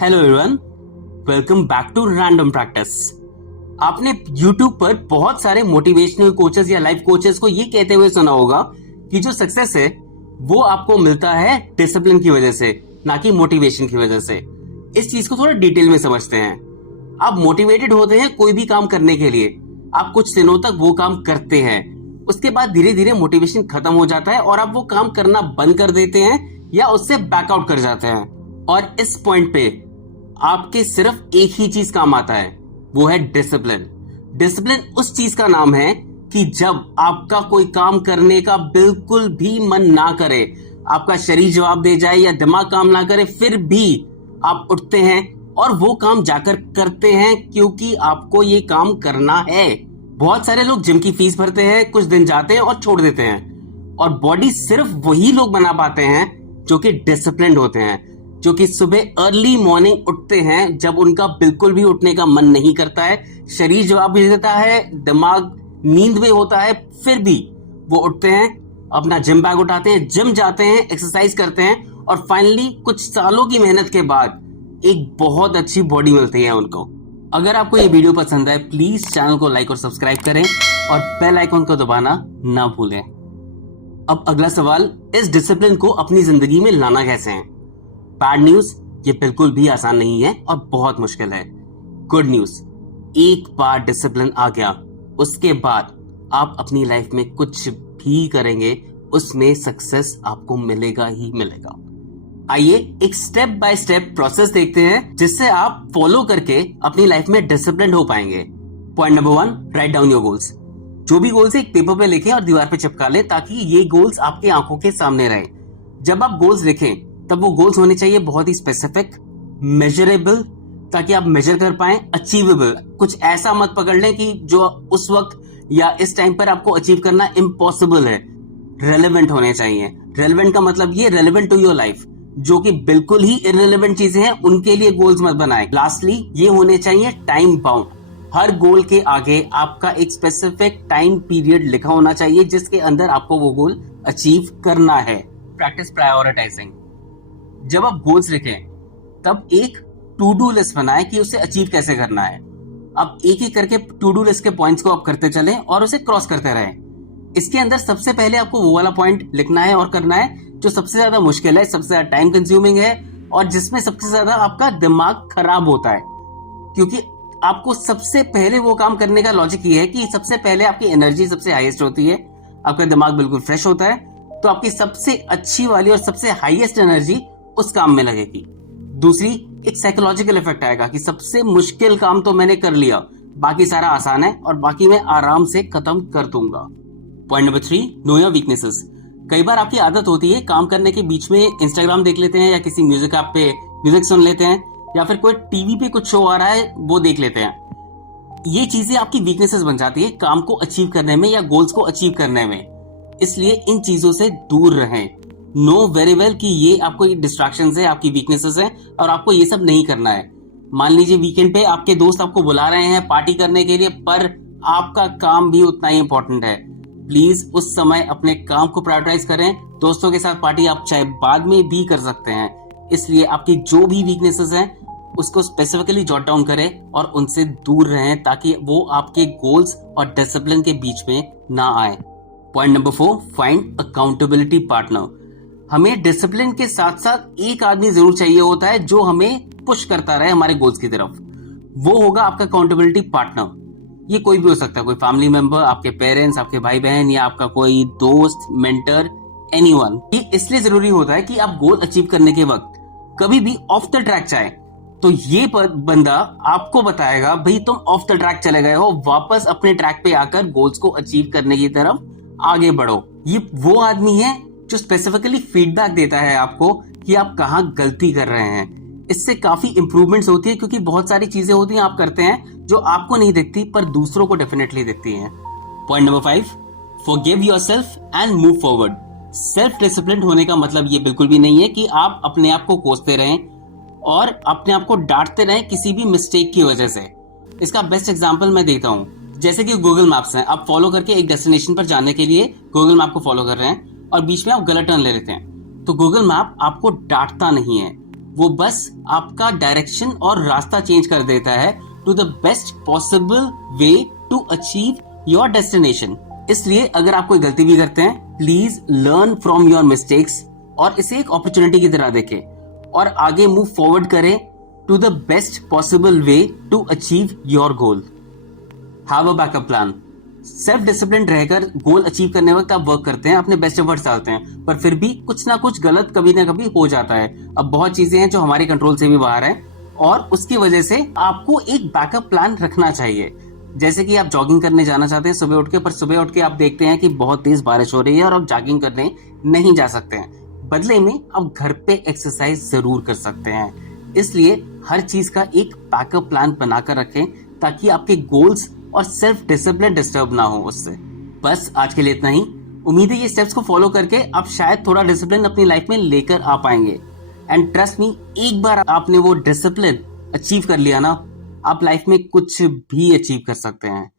Hello everyone, welcome back to random practice. आपने YouTube पर बहुत सारे मोटिवेशनल कोचेस या लाइफ कोचेस को ये कहते हुए सुना होगा कि जो सक्सेस है वो आपको मिलता है डिसिप्लिन की वजह से, ना कि मोटिवेशन की वजह से। इस चीज को थोड़ा डिटेल में समझते हैं। आप मोटिवेटेड होते हैं कोई भी काम करने के लिए, आप कुछ दिनों तक वो काम करते हैं, उसके बाद धीरे धीरे मोटिवेशन खत्म हो जाता है और आप वो काम करना बंद कर देते हैं या उससे बैकआउट कर जाते हैं। और इस पॉइंट पे आपके सिर्फ एक ही चीज काम आता है, वो है डिसिप्लिन। डिसिप्लिन उस चीज का नाम है कि जब आपका कोई काम करने का बिल्कुल भी मन ना करे, आपका शरीर जवाब दे जाए या दिमाग काम ना करे, फिर भी आप उठते हैं और वो काम जाकर करते हैं क्योंकि आपको ये काम करना है। बहुत सारे लोग जिम की फीस भरते हैं, कुछ दिन जाते हैं और छोड़ देते हैं। और बॉडी सिर्फ वही लोग बना पाते हैं जो कि डिसिप्लिन्ड होते हैं, जो कि सुबह अर्ली मॉर्निंग उठते हैं जब उनका बिल्कुल भी उठने का मन नहीं करता है, शरीर जवाब भी देता है, दिमाग नींद में होता है, फिर भी वो उठते हैं, अपना जिम बैग उठाते हैं, जिम जाते हैं, एक्सरसाइज करते हैं और फाइनली कुछ सालों की मेहनत के बाद एक बहुत अच्छी बॉडी मिलती है उनको। अगर आपको ये वीडियो पसंद है प्लीज चैनल को लाइक और सब्सक्राइब करें और बेल आइकन को दबाना ना भूलें। अब अगला सवाल, इस डिसिप्लिन को अपनी जिंदगी में लाना कैसे है? बैड न्यूज, ये बिल्कुल भी आसान नहीं है और बहुत मुश्किल है। गुड न्यूज, एक बार डिसिप्लिन आ गया उसके बाद आप अपनी लाइफ में कुछ भी करेंगे उसमें सक्सेस आपको मिलेगा ही मिलेगा। आइए एक स्टेप बाय स्टेप प्रोसेस देखते हैं जिससे आप फॉलो करके अपनी लाइफ में डिसिप्लिन हो पाएंगे। Point number 1, write down your goals. जो भी गोल्स है एक पेपर पे लिखें और दीवार पे चिपका लें ताकि ये गोल्स आपकी आंखों के सामने रहे। जब आप गोल्स लिखें तब वो गोल्स होने चाहिए बहुत ही स्पेसिफिक, मेजरेबल, ताकि आप मेजर कर पाए, अचीवेबल। कुछ ऐसा मत पकड़ लें कि जो उस वक्त या इस टाइम पर आपको अचीव करना इम्पॉसिबल है। रेलेवेंट होने चाहिए। रेलेवेंट का मतलब ये रेलेवेंट टू योर लाइफ। जो कि बिल्कुल ही इररिलेवेंट चीजें हैं उनके लिए गोल्स मत बनाएं। लास्टली ये होने चाहिए टाइम बाउंड। हर गोल के आगे आपका एक स्पेसिफिक टाइम पीरियड लिखा होना चाहिए जिसके अंदर आपको वो गोल अचीव करना है। Practice prioritising. जब आप गोल्स लिखें तब एक टू डू लिस्ट बनाएं कि उसे अचीव कैसे करना है। अब एक एक करके टू डू लिस्ट के पॉइंट्स को आप करते चलें और उसे क्रॉस करते रहें। इसके अंदर सबसे पहले आपको वो वाला पॉइंट लिखना है और करना है जो सबसे ज्यादा मुश्किल है, सबसे ज्यादा टाइम कंज्यूमिंग है और जिसमें सबसे ज्यादा आपका दिमाग खराब होता है। क्योंकि आपको सबसे पहले वो काम करने का लॉजिक ये है कि सबसे पहले आपकी एनर्जी सबसे हाईएस्ट होती है, आपका दिमाग बिल्कुल फ्रेश होता है, तो आपकी सबसे अच्छी वाली और सबसे हाईएस्ट एनर्जी उस काम में लगेगी। दूसरी, एक साइकोलॉजिकल इफेक्ट आएगा कि सबसे मुश्किल काम तो मैंने कर लिया, बाकी सारा आसान है और बाकी मैं आराम से खत्म कर दूंगा। Point number 3, know your weaknesses. कई बार आपकी आदत होती है काम करने के बीच में इंस्टाग्राम देख लेते हैं या किसी म्यूजिक ऐप पे म्यूजिक सुन लेते हैं या फिर कोई टीवी पे कुछ शो आ रहा है वो देख लेते हैं। ये चीजें आपकी वीकनेसेस बन जाती है काम को अचीव करने में या गोल्स को अचीव करने में। इसलिए इन चीजों से दूर रहें। नो वेरी वेल कि ये आपको डिस्ट्रैक्शंस है, आपकी वीकनेसेस है और आपको ये सब नहीं करना है। मान लीजिए वीकेंड पे आपके दोस्त आपको बुला रहे हैं पार्टी करने के लिए, पर आपका काम भी उतना ही इंपॉर्टेंट है। प्लीज उस समय अपने काम को प्रायोरिटाइज करें। दोस्तों के साथ पार्टी आप चाहे बाद में भी कर सकते हैं। इसलिए आपकी जो भी वीकनेसेस हैं उसको स्पेसिफिकली जॉट डाउन करें और उनसे दूर रहें ताकि वो आपके गोल्स और डिसिप्लिन के बीच में ना आए। Point number 4, find accountability partner. हमें डिसिप्लिन के साथ साथ एक आदमी जरूर चाहिए होता है जो हमें पुश करता रहे हमारे गोल्स की तरफ। वो होगा आपका अकाउंटेबिलिटी पार्टनर। ये कोई भी हो सकता है, कोई फैमिली मेंबर, आपके पेरेंट्स, आपके भाई बहन या आपका कोई दोस्त, मेंटर, एनीवन। ये इसलिए जरूरी होता है कि आप गोल अचीव करने के वक्त कभी भी ऑफ द ट्रैक जाए तो ये बंदा आपको बताएगा भाई तुम ऑफ द ट्रैक चले गए हो, वापस अपने ट्रैक पे आकर गोल्स को अचीव करने की तरफ आगे बढ़ो। ये वो आदमी है जो स्पेसिफिकली फीडबैक देता है आपको कि आप कहाँ गलती कर रहे हैं। इससे काफी इंप्रूवमेंट्स होती है क्योंकि बहुत सारी चीजें होती हैं आप करते हैं जो आपको नहीं दिखती पर दूसरों को डेफिनेटली दिखती हैं। Point number 5, forgive yourself and move forward. Self discipline होने का मतलब ये बिल्कुल भी नहीं है कि आप अपने आप को कोसते रहें और अपने आप को डांटते रहें किसी भी मिस्टेक की वजह से। इसका बेस्ट एग्जांपल मैं देता हूँ। जैसे कि गूगल मैप्स हैं, आप फॉलो करके एक डेस्टिनेशन पर जाने के लिए गूगल मैप को फॉलो कर रहे हैं और बीच में आप गलत टर्न ले लेते हैं, तो गूगल मैप आपको डांटता नहीं है, वो बस आपका डायरेक्शन और रास्ता चेंज कर देता है to the best possible way to achieve your destination. इसलिए अगर आप कोई गलती भी करते हैं, please learn from your mistakes और इसे एक अपॉर्चुनिटी की तरह देखें और आगे मूव फॉरवर्ड करें to the best possible way to achieve your goal. Have a backup plan. Self discipline रहकर गोल अचीव करने वक्त आप वर्क करते हैं, अपने बेस्ट एफर्ट्स डालते हैं, पर फिर भी कुछ ना कुछ गलत कभी ना कभी हो जाता है। अब बहुत चीजें हैं जो हमारे कंट्रोल से भी बाहर हैं और उसकी वजह से आपको एक बैकअप प्लान रखना चाहिए। जैसे कि आप जॉगिंग करने जाना चाहते हैं सुबह उठ के, पर सुबह उठ के आप देखते हैं कि बहुत तेज बारिश हो रही है और आप जॉगिंग करने नहीं जा सकते हैं। बदले में आप घर पे एक्सरसाइज जरूर कर सकते हैं। इसलिए हर चीज का एक बैकअप प्लान बनाकर रखें ताकि आपके गोल्स और सेल्फ डिसिप्लिन डिस्टर्ब ना हो उससे। बस आज के लिए इतना ही। उम्मीद है ये स्टेप्स को फॉलो करके आप शायद थोड़ा डिसिप्लिन अपनी लाइफ में लेकर आ पाएंगे। एंड ट्रस्ट मी, एक बार आपने वो डिसिप्लिन अचीव कर लिया ना, आप लाइफ में कुछ भी अचीव कर सकते हैं।